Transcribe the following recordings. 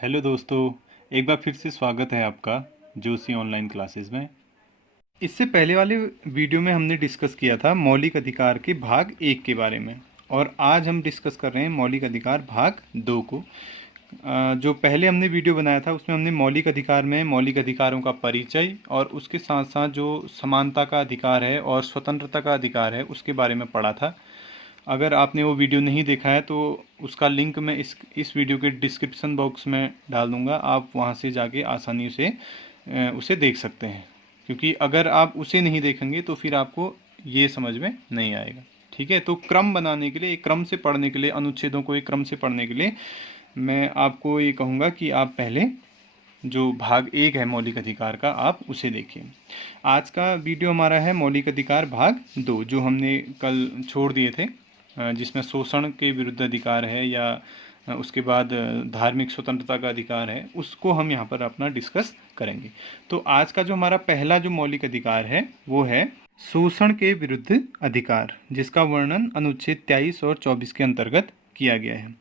Hello दोस्तों, एक बार फिर से स्वागत है आपका जोशी ऑनलाइन क्लासेस में। इससे पहले वाले वीडियो में हमने डिस्कस किया था मौलिक अधिकार के भाग 1 के बारे में, और आज हम डिस्कस कर रहे हैं मौलिक अधिकार भाग 2 को। जो पहले हमने वीडियो बनाया था उसमें हमने मौलिक अधिकार में मौलिक अधिकारों का परिचय और उसके साथ साथ जो समानता का अधिकार है और स्वतंत्रता का अधिकार है उसके बारे में पढ़ा था। अगर आपने वो वीडियो नहीं देखा है तो उसका लिंक मैं इस वीडियो के डिस्क्रिप्शन बॉक्स में डाल दूंगा, आप वहाँ से जाके आसानी से उसे देख सकते हैं। क्योंकि अगर आप उसे नहीं देखेंगे तो फिर आपको ये समझ में नहीं आएगा। ठीक है, तो क्रम बनाने के लिए, एक क्रम से पढ़ने के लिए, अनुच्छेदों को एक क्रम से पढ़ने के लिए मैं आपको ये कहूँगा कि आप पहले जो भाग 1 है मौलिक अधिकार का, आप उसे देखिए। आज का वीडियो हमारा है मौलिक अधिकार भाग 2, जो हमने कल छोड़ दिए थे, जिसमें शोषण के विरुद्ध अधिकार है या उसके बाद धार्मिक स्वतंत्रता का अधिकार है, उसको हम यहाँ पर अपना डिस्कस करेंगे। तो आज का जो हमारा पहला जो मौलिक अधिकार है वो है शोषण के विरुद्ध अधिकार, जिसका वर्णन अनुच्छेद 23 और 24 के अंतर्गत किया गया है।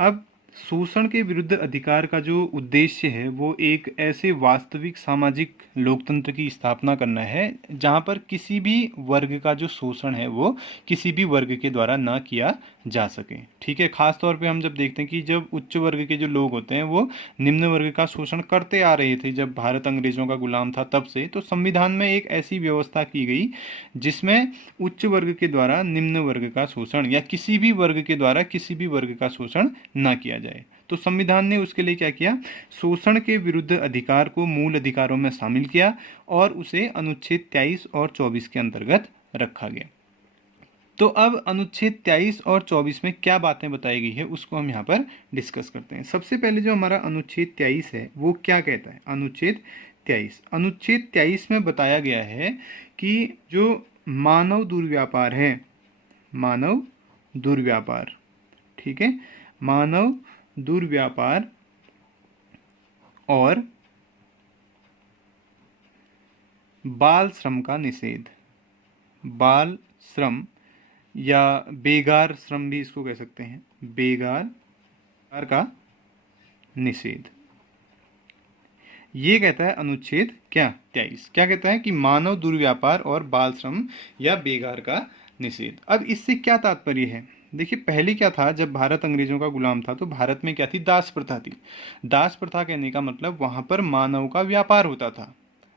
अब शोषण के विरुद्ध अधिकार का जो उद्देश्य है वो एक ऐसे वास्तविक सामाजिक लोकतंत्र की स्थापना करना है जहाँ पर किसी भी वर्ग का जो शोषण है वो किसी भी वर्ग के द्वारा ना किया जा सके। ठीक है, खास तौर पे हम जब देखते हैं कि जब उच्च वर्ग के जो लोग होते हैं वो निम्न वर्ग का शोषण करते आ रहे थे, जब भारत अंग्रेजों का गुलाम था तब से, तो संविधान में एक ऐसी व्यवस्था की गई जिसमें उच्च वर्ग के द्वारा निम्न वर्ग का शोषण या किसी भी वर्ग के द्वारा किसी भी वर्ग का शोषण ना किया जाए। तो संविधान ने उसके लिए क्या किया, शोषण के विरुद्ध अधिकार को मूल अधिकारों में शामिल किया और उसे अनुच्छेद 23 और 24 के अंतर्गत रखा गया। तो अब अनुच्छेद 23 और 24 में क्या बातें बताई गई है उसको हम यहाँ पर डिस्कस करते हैं। सबसे पहले जो हमारा अनुच्छेद 23 है वो क्या कहता है। अनुच्छेद 23 में बताया गया है कि जो मानव दुर्व्यापार है, मानव दुर्व्यापार, ठीक है, मानव दुर्व्यापार और बाल श्रम का निषेध, बाल श्रम या बेगार श्रम भी इसको कह सकते हैं, बेगार का निषेध, ये कहता है अनुच्छेद क्या 23। क्या कहता है कि मानव दुर्व्यापार और बाल श्रम या बेगार का निषेध। अब इससे क्या तात्पर्य है, देखिए पहले क्या था, जब भारत अंग्रेजों का गुलाम था तो भारत में क्या थी, दास प्रथा थी। दास प्रथा कहने का मतलब वहां पर मानव का व्यापार होता था,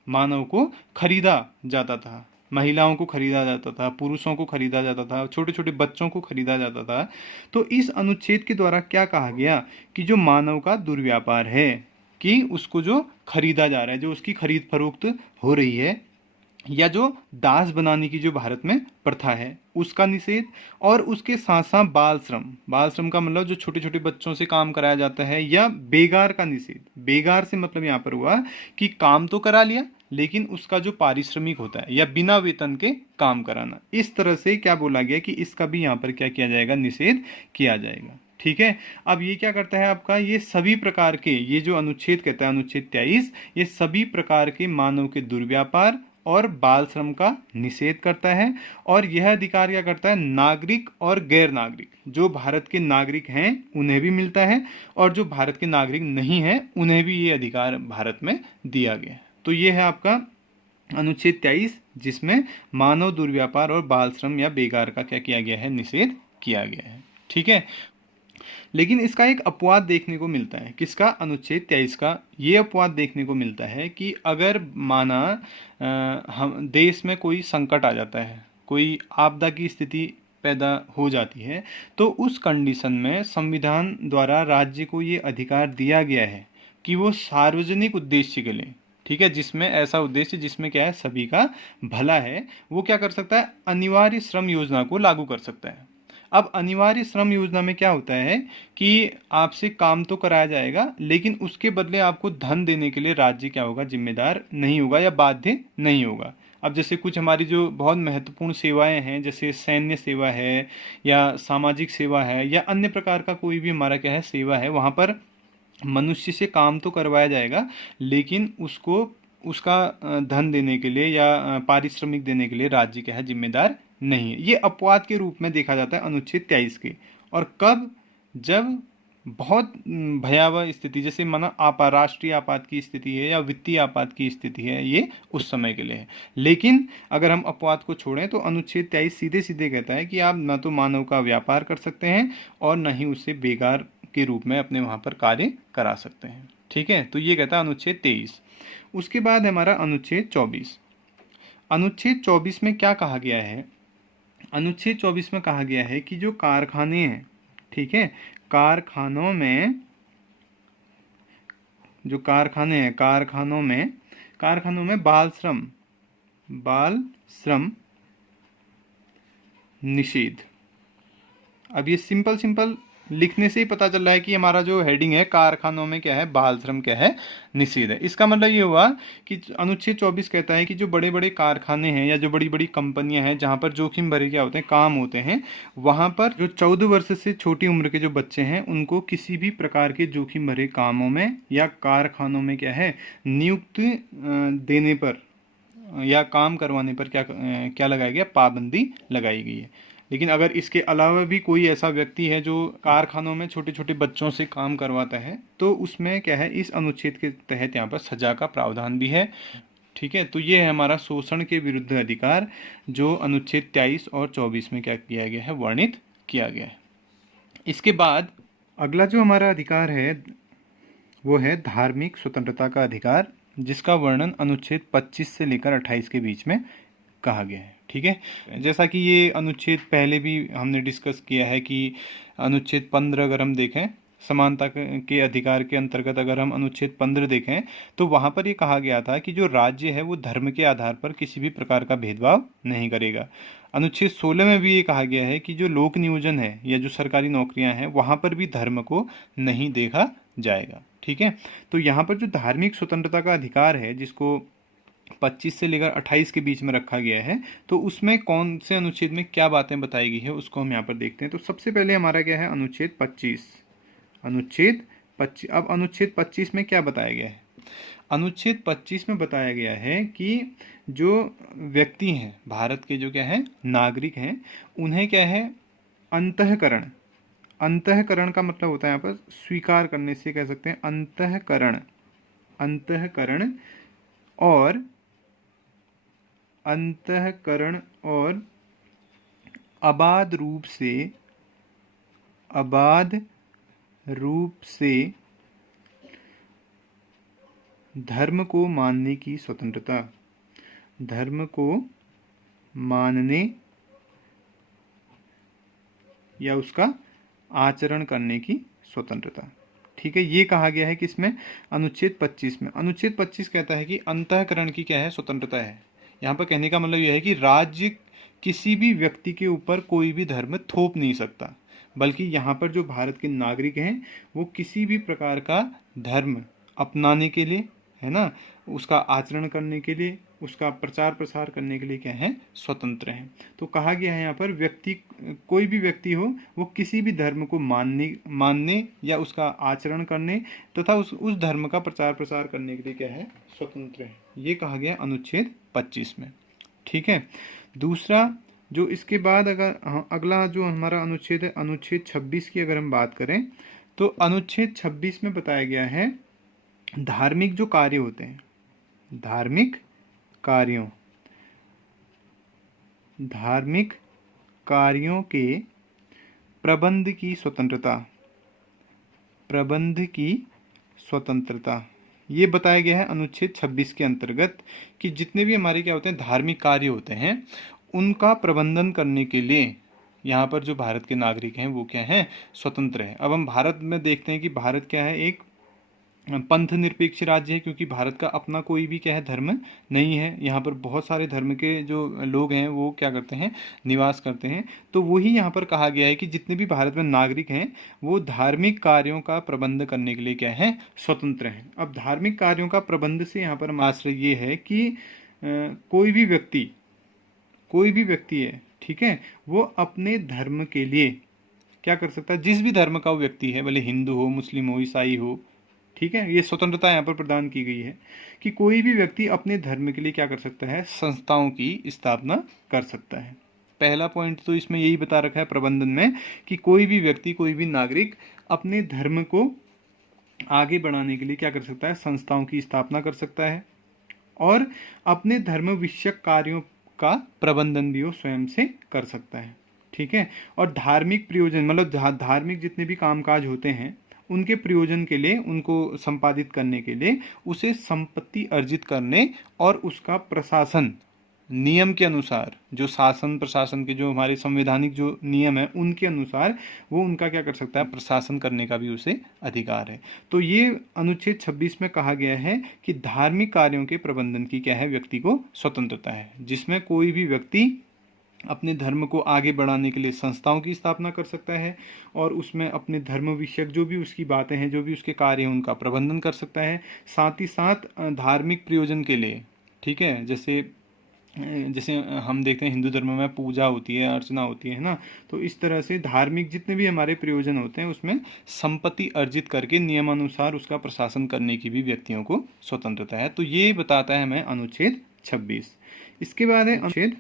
मानव को खरीदा जाता था, महिलाओं को खरीदा जाता था, पुरुषों को खरीदा जाता था, छोटे छोटे बच्चों को खरीदा जाता था। तो इस अनुच्छेद के द्वारा क्या कहा गया कि जो मानव का दुर्व्यापार है, कि उसको जो खरीदा जा रहा है, जो उसकी खरीद फरोख्त हो रही है, या जो दास बनाने की जो भारत में प्रथा है उसका निषेध, और उसके साथ साथ बाल श्रम, बाल श्रम का मतलब जो छोटे छोटे बच्चों से काम कराया जाता है, या बेगार का निषेध। बेगार से मतलब यहाँ पर हुआ कि काम तो करा लिया लेकिन उसका जो पारिश्रमिक होता है या बिना वेतन के काम कराना, इस तरह से क्या बोला गया कि इसका भी यहाँ पर क्या किया जाएगा, निषेध किया जाएगा। ठीक है, अब ये क्या करता है आपका, ये सभी प्रकार के, ये जो अनुच्छेद कहता है अनुच्छेद 23, ये सभी प्रकार के मानव के दुर्व्यापार और बाल श्रम का निषेध करता है। और यह अधिकार क्या करता है, नागरिक और गैर नागरिक, जो भारत के नागरिक हैं उन्हें भी मिलता है और जो भारत के नागरिक नहीं हैं उन्हें भी ये अधिकार भारत में दिया गया है। तो ये है आपका अनुच्छेद 23, जिसमें मानव दुर्व्यापार और बाल श्रम या बेगार का क्या किया गया है, निषेध किया गया है। ठीक है, लेकिन इसका एक अपवाद देखने को मिलता है, किसका, अनुच्छेद 23 का। ये अपवाद देखने को मिलता है कि अगर माना हम देश में कोई संकट आ जाता है, कोई आपदा की स्थिति पैदा हो जाती है, तो उस कंडीशन में संविधान द्वारा राज्य को ये अधिकार दिया गया है कि वो सार्वजनिक उद्देश्य के लिए, ठीक है, जिसमें ऐसा उद्देश्य जिसमें क्या है, सभी का भला है, वो क्या कर सकता है, अनिवार्य श्रम योजना को लागू कर सकता है। अब अनिवार्य श्रम योजना में क्या होता है कि आपसे काम तो कराया जाएगा लेकिन उसके बदले आपको धन देने के लिए राज्य क्या होगा, जिम्मेदार नहीं होगा या बाध्य नहीं होगा। अब जैसे कुछ हमारी जो बहुत महत्वपूर्ण सेवाएं हैं, जैसे सैन्य सेवा है या सामाजिक सेवा है या अन्य प्रकार का कोई भी हमारा क्या है सेवा है, वहाँ पर मनुष्य से काम तो करवाया जाएगा लेकिन उसको उसका धन देने के लिए या पारिश्रमिक देने के लिए राज्य क्या है, जिम्मेदार नहीं है। ये अपवाद के रूप में देखा जाता है अनुच्छेद 23 के। और कब, जब बहुत भयावह स्थिति, जैसे माना राष्ट्रीय आपात की स्थिति है या वित्तीय आपात की स्थिति है, ये उस समय के लिए है। लेकिन अगर हम अपवाद को छोड़ें तो अनुच्छेद 23 सीधे सीधे कहता है कि आप न तो मानव का व्यापार कर सकते हैं और न ही उससे बेगार के रूप में अपने वहाँ पर कार्य करा सकते हैं। ठीक है, तो ये कहता है अनुच्छेद 23। उसके बाद हमारा अनुच्छेद 24। अनुच्छेद 24 में क्या कहा गया है? अनुच्छेद 24 में कहा गया है कि जो कारखाने हैं, ठीक है, कारखानों में, जो कारखाने हैं, कारखानों में बाल श्रम निषेध। अब ये सिंपल लिखने से ही पता चल रहा है कि हमारा जो हेडिंग है कारखानों में क्या है, बाल श्रम क्या है, निषेध है। इसका मतलब ये हुआ कि अनुच्छेद 24 कहता है कि जो बड़े बड़े कारखाने हैं या जो बड़ी बड़ी कंपनियां हैं जहां पर जोखिम भरे क्या होते हैं, काम होते हैं, वहां पर जो 14 वर्ष से छोटी उम्र के जो बच्चे हैं उनको किसी भी प्रकार के जोखिम भरे कामों में या कारखानों में क्या है, नियुक्ति देने पर या काम करवाने पर क्या लगाया गया, पाबंदी लगाई गई है। लेकिन अगर इसके अलावा भी कोई ऐसा व्यक्ति है जो कारखानों में छोटे छोटे बच्चों से काम करवाता है तो उसमें क्या है, इस अनुच्छेद के तहत यहाँ पर सजा का प्रावधान भी है। ठीक है, तो ये है हमारा शोषण के विरुद्ध अधिकार जो अनुच्छेद 23 और 24 में क्या किया गया है, वर्णित किया गया है। इसके बाद अगला जो हमारा अधिकार है वो है धार्मिक स्वतंत्रता का अधिकार, जिसका वर्णन अनुच्छेद 25 से लेकर 28 के बीच में कहा गया है। ठीक है, जैसा कि ये अनुच्छेद पहले भी हमने डिस्कस किया है कि अनुच्छेद 15 अगर हम देखें, समानता के अधिकार के अंतर्गत अगर हम अनुच्छेद 15 देखें तो वहाँ पर ये कहा गया था कि जो राज्य है वो धर्म के आधार पर किसी भी प्रकार का भेदभाव नहीं करेगा। अनुच्छेद 16 में भी ये कहा गया है कि जो लोक नियोजन है या जो सरकारी नौकरियां हैं वहाँ पर भी धर्म को नहीं देखा जाएगा। ठीक है, तो यहाँ पर जो धार्मिक स्वतंत्रता का अधिकार है जिसको 25 से लेकर 28 के बीच में रखा गया है, तो उसमें कौन से अनुच्छेद में क्या बातें बताई गई है उसको हम यहाँ पर देखते हैं। तो सबसे पहले हमारा क्या है, अनुच्छेद 25। अब अनुच्छेद 25 में क्या बताया गया है? अनुच्छेद 25 में बताया गया है कि जो व्यक्ति हैं भारत के, जो क्या है, नागरिक हैं, उन्हें क्या है, अंतःकरण का मतलब होता है यहाँ पर स्वीकार करने से कह सकते हैं अंतःकरण और अबाध रूप से धर्म को मानने की स्वतंत्रता, धर्म को मानने या उसका आचरण करने की स्वतंत्रता। ठीक है, ये कहा गया है कि इसमें अनुच्छेद 25 में। अनुच्छेद 25 कहता है कि अंतःकरण की क्या है, स्वतंत्रता है। यहाँ पर कहने का मतलब यह है कि राज्य किसी भी व्यक्ति के ऊपर कोई भी धर्म थोप नहीं सकता, बल्कि यहाँ पर जो भारत के नागरिक हैं वो किसी भी प्रकार का धर्म अपनाने के लिए, है ना, उसका आचरण करने के लिए, उसका प्रचार प्रसार करने के लिए क्या है, स्वतंत्र हैं। तो कहा गया है यहाँ पर कोई भी व्यक्ति हो वो किसी भी धर्म को मानने या उसका आचरण करने तथा उस धर्म का प्रचार प्रसार करने के लिए क्या है, स्वतंत्र है। ये कहा गया अनुच्छेद 25 में। ठीक है, दूसरा जो इसके बाद अगला जो हमारा अनुच्छेद है, अनुच्छेद 26 की अगर हम बात करें तो अनुच्छेद 26 में बताया गया है धार्मिक जो कार्य होते हैं, धार्मिक कार्यों के प्रबंध की स्वतंत्रता, ये बताया गया है अनुच्छेद 26 के अंतर्गत कि जितने भी हमारे क्या होते हैं, धार्मिक कार्य होते हैं, उनका प्रबंधन करने के लिए यहाँ पर जो भारत के नागरिक हैं वो क्या हैं, स्वतंत्र हैं। अब हम भारत में देखते हैं कि भारत क्या है, एक पंथ निरपेक्ष राज्य है, क्योंकि भारत का अपना कोई भी क्या है, धर्म नहीं है। यहाँ पर बहुत सारे धर्म के जो लोग हैं वो क्या करते हैं, निवास करते हैं। तो वही यहाँ पर कहा गया है कि जितने भी भारत में नागरिक हैं वो धार्मिक कार्यों का प्रबंध करने के लिए क्या है, स्वतंत्र हैं। अब धार्मिक कार्यों का प्रबंध से यहाँ पर आश्रय ये है कि कोई भी व्यक्ति है, ठीक है, वो अपने धर्म के लिए क्या कर सकता है, जिस भी धर्म का वो व्यक्ति है, भले हिंदू हो, मुस्लिम हो, ईसाई हो, ठीक है, ये स्वतंत्रता यहाँ पर प्रदान की गई है कि कोई भी व्यक्ति अपने धर्म के लिए क्या कर सकता है, संस्थाओं की स्थापना कर सकता है। पहला पॉइंट तो इसमें यही बता रखा है प्रबंधन में कि कोई भी व्यक्ति, कोई भी नागरिक अपने धर्म को आगे बढ़ाने के लिए क्या कर सकता है, संस्थाओं की स्थापना कर सकता है, और अपने धर्म विषयक कार्यों का प्रबंधन भी वो स्वयं से कर सकता है। ठीक है। और धार्मिक प्रयोजन मतलब धार्मिक जितने भी कामकाज होते हैं उनके प्रयोजन के लिए, उनको संपादित करने के लिए उसे संपत्ति अर्जित करने और उसका प्रशासन नियम के अनुसार, जो शासन प्रशासन के जो हमारे संवैधानिक जो नियम है उनके अनुसार वो उनका क्या कर सकता है, प्रशासन करने का भी उसे अधिकार है। तो ये अनुच्छेद 26 में कहा गया है कि धार्मिक कार्यों के प्रबंधन की क्या है, व्यक्ति को स्वतंत्रता है, जिसमें कोई भी व्यक्ति अपने धर्म को आगे बढ़ाने के लिए संस्थाओं की स्थापना कर सकता है और उसमें अपने धर्म विषयक जो भी उसकी बातें हैं, जो भी उसके कार्य हैं, उनका प्रबंधन कर सकता है। साथ ही साथ धार्मिक प्रयोजन के लिए, ठीक है, जैसे जैसे हम देखते हैं हिंदू धर्म में पूजा होती है, अर्चना होती है ना, तो इस तरह से धार्मिक जितने भी हमारे प्रयोजन होते हैं उसमें संपत्ति अर्जित करके नियमानुसार उसका प्रशासन करने की भी व्यक्तियों को स्वतंत्रता है। तो ये बताता है हमें अनुच्छेद 26। इसके बाद है अनुच्छेद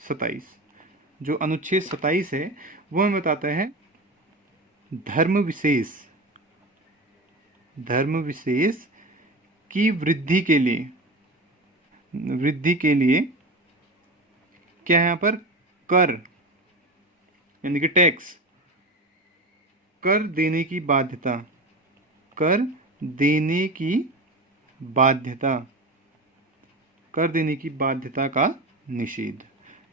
27। जो अनुच्छेद 27 है वो हमें बताता है धर्म विशेष की वृद्धि के लिए क्या है यहाँ पर, कर यानी कि टैक्स, कर देने की बाध्यता का निषेध।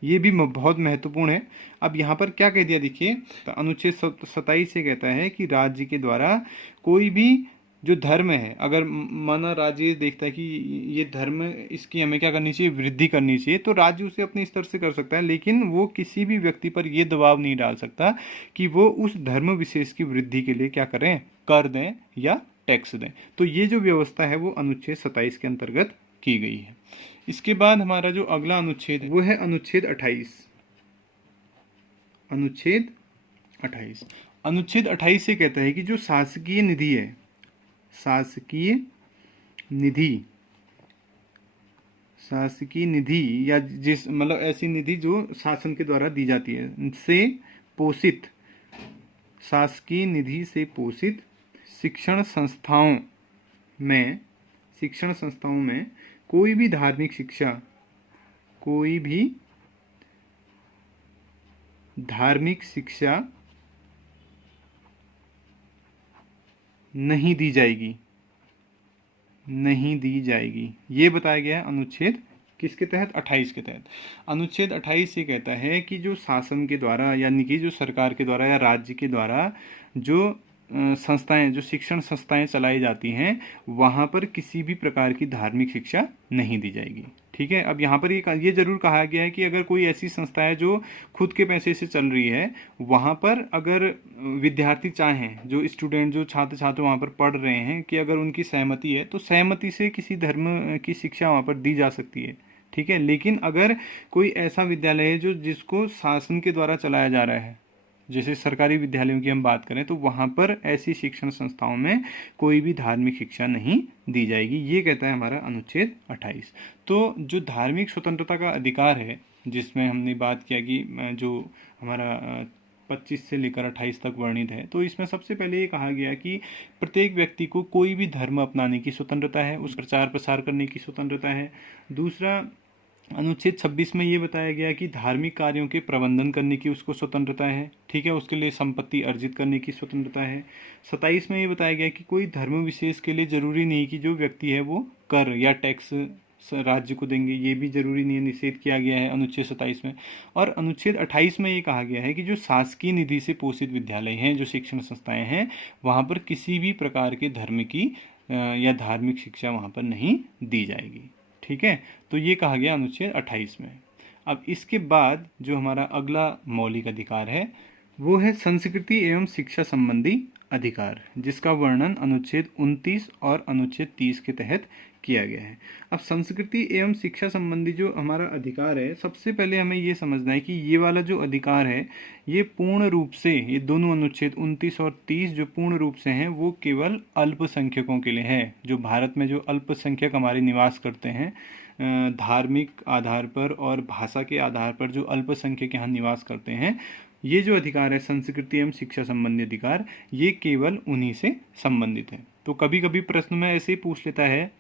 ये भी बहुत महत्वपूर्ण है। अब यहाँ पर क्या कह दिया देखिए, अनुच्छेद 27 से कहता है कि राज्य के द्वारा कोई भी जो धर्म है, अगर माना राज्य देखता है कि ये धर्म, इसकी हमें क्या करनी चाहिए, वृद्धि करनी चाहिए, तो राज्य उसे अपने स्तर से कर सकता है, लेकिन वो किसी भी व्यक्ति पर ये दबाव नहीं डाल सकता कि वो उस धर्म विशेष की वृद्धि के लिए क्या करें, कर दें या टैक्स दें। तो ये जो व्यवस्था है वो अनुच्छेद 27 के अंतर्गत की गई है। इसके बाद हमारा जो अगला अनुच्छेद है वो है अनुच्छेद 28। अनुच्छेद 28 से कहता है कि जो शासकीय निधि या जिस मतलब ऐसी निधि जो शासन के द्वारा दी जाती है, से पोषित, शासकीय निधि से पोषित शिक्षण संस्थाओं में कोई भी धार्मिक शिक्षा नहीं दी जाएगी। ये बताया गया है अनुच्छेद किसके तहत, 28 के तहत। अनुच्छेद 28 ये कहता है कि जो शासन के द्वारा यानी कि जो सरकार के द्वारा या राज्य के द्वारा जो संस्थाएं, जो शिक्षण संस्थाएं चलाई जाती हैं, वहाँ पर किसी भी प्रकार की धार्मिक शिक्षा नहीं दी जाएगी। ठीक है। अब यहाँ पर ये जरूर कहा गया है कि अगर कोई ऐसी संस्था है जो खुद के पैसे से चल रही है, वहाँ पर अगर विद्यार्थी चाहें, जो स्टूडेंट, जो छात्र वहाँ पर पढ़ रहे हैं, कि अगर उनकी सहमति है तो सहमति से किसी धर्म की शिक्षा वहाँ पर दी जा सकती है। ठीक है। लेकिन अगर कोई ऐसा विद्यालय है जिसको शासन के द्वारा चलाया जा रहा है, जैसे सरकारी विद्यालयों की हम बात करें, तो वहाँ पर ऐसी शिक्षण संस्थाओं में कोई भी धार्मिक शिक्षा नहीं दी जाएगी। ये कहता है हमारा अनुच्छेद 28। तो जो धार्मिक स्वतंत्रता का अधिकार है, जिसमें हमने बात किया कि जो हमारा 25 से लेकर 28 तक वर्णित है, तो इसमें सबसे पहले ये कहा गया कि प्रत्येक व्यक्ति को कोई भी धर्म अपनाने की स्वतंत्रता है, उस प्रचार प्रसार करने की स्वतंत्रता है। दूसरा, अनुच्छेद 26 में ये बताया गया कि धार्मिक कार्यों के प्रबंधन करने की उसको स्वतंत्रता है। ठीक है। उसके लिए संपत्ति अर्जित करने की स्वतंत्रता है। 27 में ये बताया गया कि कोई धर्म विशेष के लिए जरूरी नहीं कि जो व्यक्ति है वो कर या टैक्स राज्य को देंगे, ये भी जरूरी नहीं, निषेध किया गया है अनुच्छेद 27 में। और अनुच्छेद 28 में ये कहा गया है कि जो शासकीय निधि से पोषित विद्यालय हैं, जो शिक्षण संस्थाएं हैं, वहाँ पर किसी भी प्रकार के धर्म की या धार्मिक शिक्षा वहाँ पर नहीं दी जाएगी। ठीक है। तो ये कहा गया अनुच्छेद 28 में। अब इसके बाद जो हमारा अगला मौलिक अधिकार है वो है संस्कृति एवं शिक्षा संबंधी अधिकार, जिसका वर्णन अनुच्छेद 29 और अनुच्छेद 30 के तहत किया गया है। अब संस्कृति एवं शिक्षा संबंधी जो हमारा अधिकार है, सबसे पहले हमें ये समझना है कि ये वाला जो अधिकार है ये पूर्ण रूप से, ये दोनों अनुच्छेद 29 और 30 जो पूर्ण रूप से हैं वो केवल अल्पसंख्यकों के लिए है। जो भारत में जो अल्पसंख्यक हमारे निवास करते हैं, धार्मिक आधार पर और भाषा के आधार पर जो अल्पसंख्यक यहाँ निवास करते हैं, ये जो अधिकार है संस्कृति एवं शिक्षा संबंधी अधिकार, ये केवल उन्हीं से संबंधित है। तो कभी कभी प्रश्न में ऐसे ही पूछ लेता है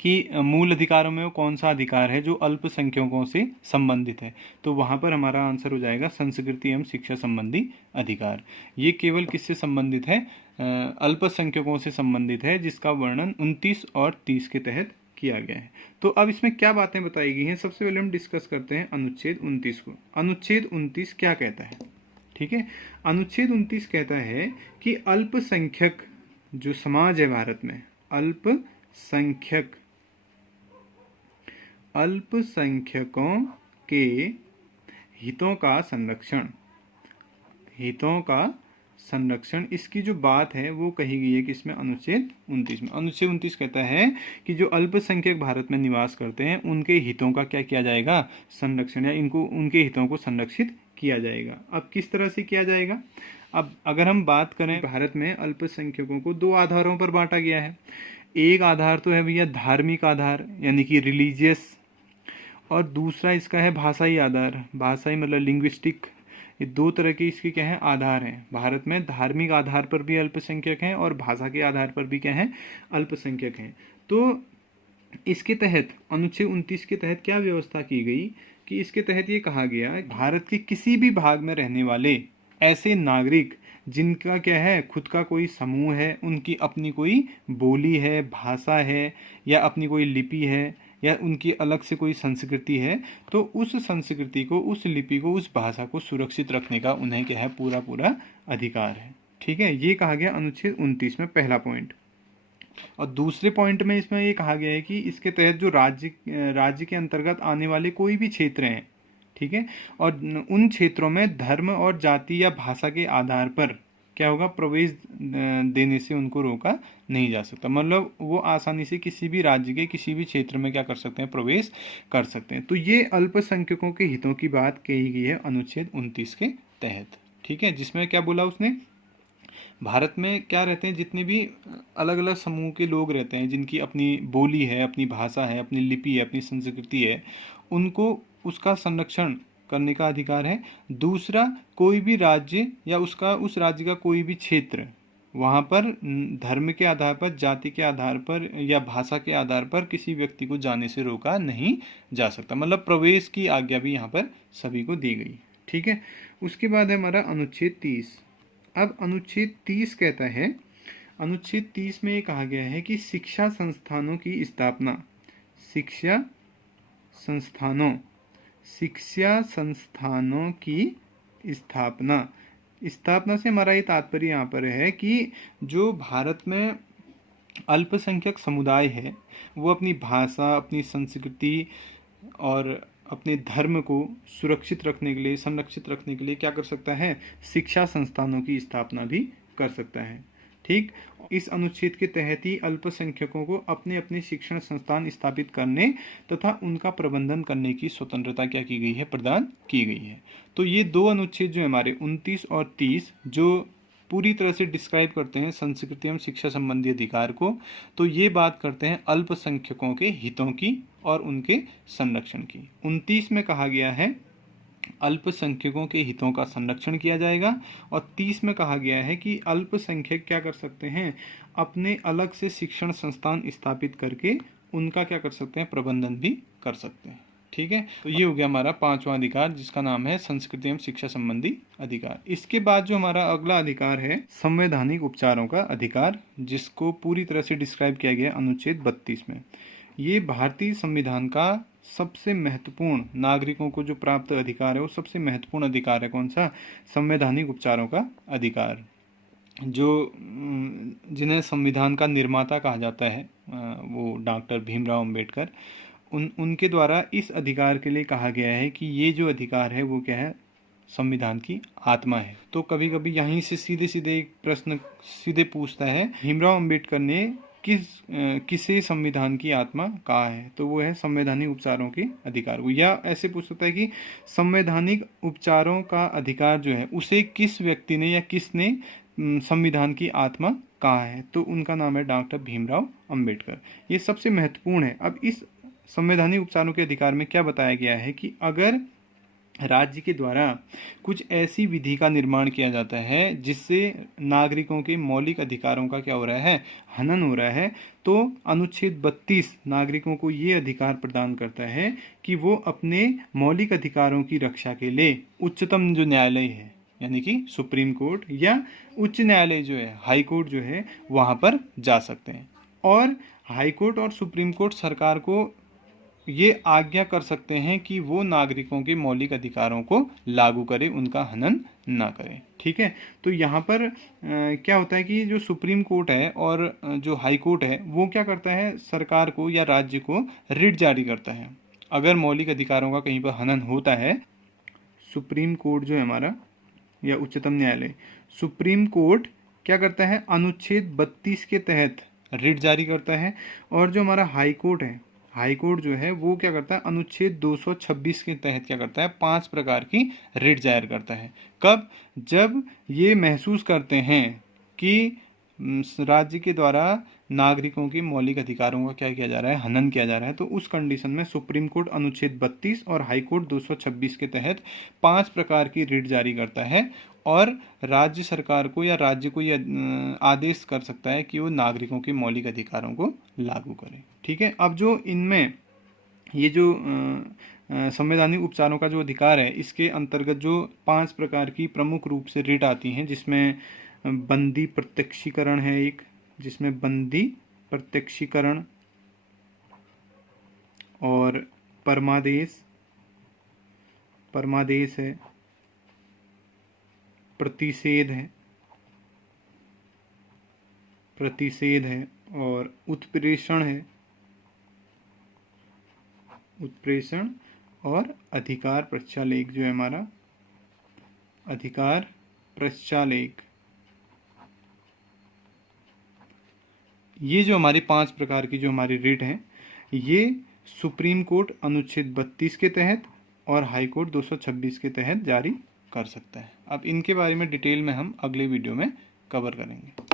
कि मूल अधिकारों में वो कौन सा अधिकार है जो अल्पसंख्यकों से संबंधित है, तो वहाँ पर हमारा आंसर हो जाएगा संस्कृति एवं शिक्षा संबंधी अधिकार। ये केवल किससे संबंधित है? अल्पसंख्यकों से संबंधित है, जिसका वर्णन 29 और 30 के तहत किया गया है। तो अब इसमें क्या बातें बताई गई हैं, सबसे पहले हम डिस्कस करते हैं अनुच्छेद 29 को। अनुच्छेद 29 क्या कहता है? ठीक है, अनुच्छेद 29 कहता है कि अल्पसंख्यक जो समाज है भारत में, अल्पसंख्यकों के हितों का संरक्षण, इसकी जो बात है वो कही गई है कि इसमें अनुच्छेद 29 में। अनुच्छेद 29 कहता है कि जो अल्पसंख्यक भारत में निवास करते हैं उनके हितों का क्या किया जाएगा? संरक्षण, या इनको उनके हितों को संरक्षित किया जाएगा। अब किस तरह से किया जाएगा? अब अगर हम बात करें, भारत में अल्पसंख्यकों को 2 आधारों पर बांटा गया है। एक आधार तो है भैया धार्मिक आधार, यानी कि रिलीजियस, और दूसरा इसका है भाषाई आधार। भाषाई मतलब लिंग्विस्टिक। ये 2 तरह के इसके क्या है? आधार हैं। भारत में धार्मिक आधार पर भी अल्पसंख्यक हैं और भाषा के आधार पर भी क्या है? अल्पसंख्यक हैं। तो इसके तहत अनुच्छेद 29 के तहत क्या व्यवस्था की गई कि इसके तहत ये कहा गया भारत के किसी भी भाग में रहने वाले ऐसे नागरिक जिनका क्या है, खुद का कोई समूह है, उनकी अपनी कोई बोली है, भाषा है, या अपनी कोई लिपि है, या उनकी अलग से कोई संस्कृति है, तो उस संस्कृति को, उस लिपि को, उस भाषा को सुरक्षित रखने का उन्हें क्या है? पूरा पूरा अधिकार है। ठीक है, ये कहा गया अनुच्छेद 29 में, पहला पॉइंट। और दूसरे पॉइंट में इसमें ये कहा गया है कि इसके तहत जो राज्य के अंतर्गत आने वाले कोई भी क्षेत्र हैं, ठीक है, और उन क्षेत्रों में धर्म और जाति या भाषा के आधार पर क्या होगा? प्रवेश देने से उनको रोका नहीं जा सकता। मतलब वो आसानी से किसी भी राज्य के किसी भी क्षेत्र में क्या कर सकते हैं? प्रवेश कर सकते हैं। तो ये अल्पसंख्यकों के हितों की बात कही गई है अनुच्छेद 29 के तहत। ठीक है, जिसमें क्या बोला उसने? भारत में क्या रहते हैं, जितने भी अलग अलग समूह के लोग रहते हैं, जिनकी अपनी बोली है, अपनी भाषा है, अपनी लिपि है, अपनी संस्कृति है, उनको उसका संरक्षण करने का अधिकार है। दूसरा, कोई भी राज्य या उस राज्य का कोई भी क्षेत्र, वहाँ पर धर्म के आधार पर, जाति के आधार पर या भाषा के आधार पर किसी व्यक्ति को जाने से रोका नहीं जा सकता। मतलब प्रवेश की आज्ञा भी यहाँ पर सभी को दी गई। ठीक है, उसके बाद है हमारा अनुच्छेद 30। अब अनुच्छेद 30 कहता है, अनुच्छेद 30 में ये कहा गया है कि शिक्षा संस्थानों की स्थापना, शिक्षा संस्थानों की स्थापना से हमारा ये तात्पर्य यहाँ पर है कि जो भारत में अल्पसंख्यक समुदाय है, वो अपनी भाषा, अपनी संस्कृति और अपने धर्म को सुरक्षित रखने के लिए, संरक्षित रखने के लिए क्या कर सकता है? शिक्षा संस्थानों की स्थापना भी कर सकता है। ठीक, इस अनुच्छेद के तहत ही अल्पसंख्यकों को अपने अपने शिक्षण संस्थान स्थापित करने तथा उनका प्रबंधन करने की स्वतंत्रता क्या की गई है? प्रदान की गई है। तो ये 2 अनुच्छेद जो हमारे 29 और 30 जो पूरी तरह से डिस्क्राइब करते हैं संस्कृति एवं शिक्षा संबंधी अधिकार को, तो ये बात करते हैं अल्पसंख्यकों के हितों की और उनके संरक्षण की। 29 में कहा गया है अल्पसंख्यकों के हितों का संरक्षण किया जाएगा, और 30 में कहा गया है कि अल्पसंख्यक क्या कर सकते हैं? अपने अलग से शिक्षण संस्थान स्थापित करके उनका क्या कर सकते हैं? प्रबंधन भी कर सकते हैं। ठीक है, तो ये हो गया हमारा 5वां अधिकार, जिसका नाम है संस्कृति एवं शिक्षा संबंधी अधिकार। इसके बाद जो हमारा अगला अधिकार है संवैधानिक उपचारों का अधिकार, जिसको पूरी तरह से डिस्क्राइब किया गया अनुच्छेद 32 में। ये भारतीय संविधान का सबसे महत्वपूर्ण, नागरिकों को जो प्राप्त अधिकार है वो सबसे महत्वपूर्ण अधिकार है। कौन सा? संवैधानिक उपचारों का अधिकार, जो जिन्हें संविधान का निर्माता कहा जाता है, वो डॉक्टर भीमराव अंबेडकर, उनके द्वारा इस अधिकार के लिए कहा गया है कि ये जो अधिकार है वो क्या है? संविधान की आत्मा है। तो कभी कभी यहीं से सीधे सीधे एक प्रश्न सीधे पूछता है, भीमराव अंबेडकर ने किसे संविधान की आत्मा कहा है? तो वो है संवैधानिक उपचारों के अधिकार को। या ऐसे पूछ सकता है कि संवैधानिक उपचारों का अधिकार जो है उसे किस व्यक्ति ने या किसने संविधान की आत्मा कहा है? तो उनका नाम है डॉक्टर भीमराव अंबेडकर। ये सबसे महत्वपूर्ण है। अब इस संवैधानिक उपचारों के अधिकार में क्या बताया गया है कि अगर राज्य के द्वारा कुछ ऐसी विधि का निर्माण किया जाता है जिससे नागरिकों के मौलिक अधिकारों का क्या हो रहा है, हनन हो रहा है, तो अनुच्छेद 32 नागरिकों को ये अधिकार प्रदान करता है कि वो अपने मौलिक अधिकारों की रक्षा के लिए उच्चतम जो न्यायालय है, यानी कि सुप्रीम कोर्ट या उच्च न्यायालय जो है, हाई कोर्ट जो है, वहाँ पर जा सकते हैं। और हाई कोर्ट और सुप्रीम कोर्ट सरकार को ये आज्ञा कर सकते हैं कि वो नागरिकों के मौलिक अधिकारों को लागू करे, उनका हनन ना करें। ठीक है, तो यहाँ पर क्या होता है कि जो सुप्रीम कोर्ट है और जो हाई कोर्ट है वो क्या करता है, सरकार को या राज्य को रिट जारी करता है। अगर मौलिक अधिकारों का कहीं पर हनन होता है, सुप्रीम कोर्ट जो है हमारा या उच्चतम न्यायालय, सुप्रीम कोर्ट क्या करता है, अनुच्छेद 32 के तहत रिट जारी करता है। और जो हमारा हाई कोर्ट है, हाई कोर्ट जो है वो क्या करता है, अनुच्छेद 226 के तहत क्या करता है, 5 प्रकार की रिट जाहिर करता है। कब? जब ये महसूस करते हैं कि राज्य के द्वारा नागरिकों की मौलिक अधिकारों का क्या किया जा रहा है, हनन किया जा रहा है। तो उस कंडीशन में सुप्रीम कोर्ट अनुच्छेद 32 और हाई कोर्ट 226 के तहत 5 प्रकार की रिट जारी करता है और राज्य सरकार को या राज्य को यह आदेश कर सकता है कि वो नागरिकों के मौलिक अधिकारों को लागू करे। ठीक है, अब जो इनमें ये जो संवैधानिक उपचारों का जो अधिकार है, इसके अंतर्गत जो 5 प्रकार की प्रमुख रूप से रिट आती हैं, जिसमें बंदी प्रत्यक्षीकरण है एक, जिसमें बंदी प्रत्यक्षीकरण और परमादेश है, प्रतिषेध है और उत्प्रेषण और अधिकार प्रक्षालेख जो है हमारा, अधिकार प्रक्षालेख। ये जो हमारी 5 प्रकार की जो हमारी रिट हैं, ये सुप्रीम कोर्ट अनुच्छेद 32 के तहत और हाई कोर्ट 226 के तहत जारी कर सकता है। अब इनके बारे में डिटेल में हम अगले वीडियो में कवर करेंगे।